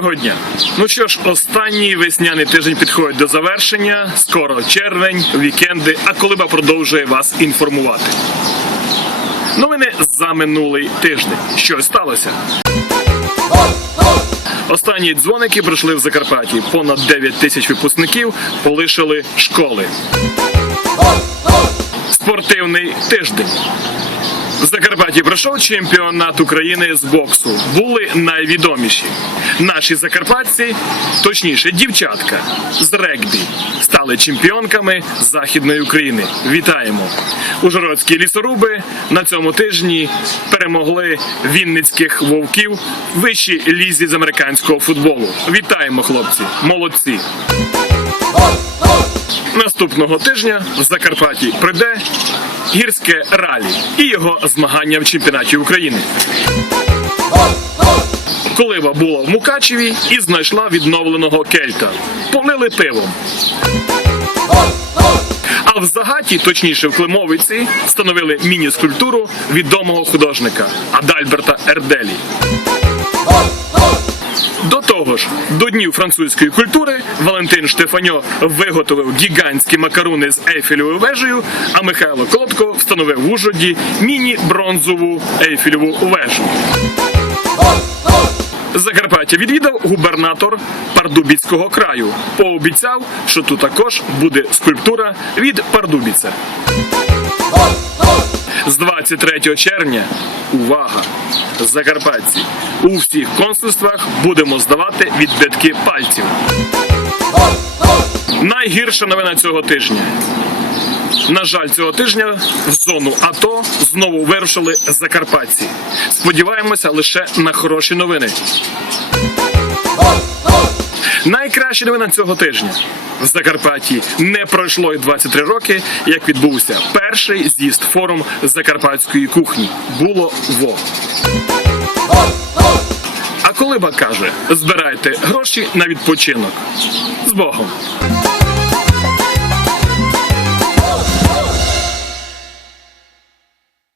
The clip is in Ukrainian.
Доброго дня. Ну що ж, останній весняний тиждень підходить до завершення. Скоро червень, вікенди, а колиба продовжує вас інформувати. Новини за минулий тиждень. Що сталося? Останні дзвоники прийшли в Закарпатті. Понад 9 тисяч випускників полишили школи. Спортивний тиждень. В Закарпатті пройшов чемпіонат України з боксу. Були найвідоміші. Наші закарпатці, точніше, дівчатка з регбі, стали чемпіонками Західної України. Вітаємо! Ужгородські лісоруби на цьому тижні перемогли вінницьких вовків в вищій лізі з американського футболу. Вітаємо, хлопці! Молодці! Наступного тижня в Закарпатті прийде гірське ралі і його змагання в чемпіонаті України. Колива була в Мукачеві і знайшла відновленого кельта. Полили пивом. А в Загаті, точніше в Климовиці, встановили міні-скульптуру відомого художника Адальберта Ерделі. До того ж, до днів французької культури Валентин Штефаньо виготовив гігантські макаруни з Ейфелевою вежею, а Михайло Колодко встановив в Ужгороді міні-бронзову Ейфелеву вежу. Закарпаття відвідав губернатор Пардубіцького краю. Пообіцяв, що тут також буде скульптура від Пардубіця. З 23 червня, увага, закарпатці, у всіх консульствах будемо здавати відбитки пальців. Найгірша новина цього тижня. На жаль, цього тижня в зону АТО знову вирушили закарпатці. Сподіваємося лише на хороші новини. Найкраща новина цього тижня. В Закарпатті не пройшло й 23 роки, як відбувся перший з'їзд форум закарпатської кухні. Було во. А колиба каже: збирайте гроші на відпочинок. З Богом.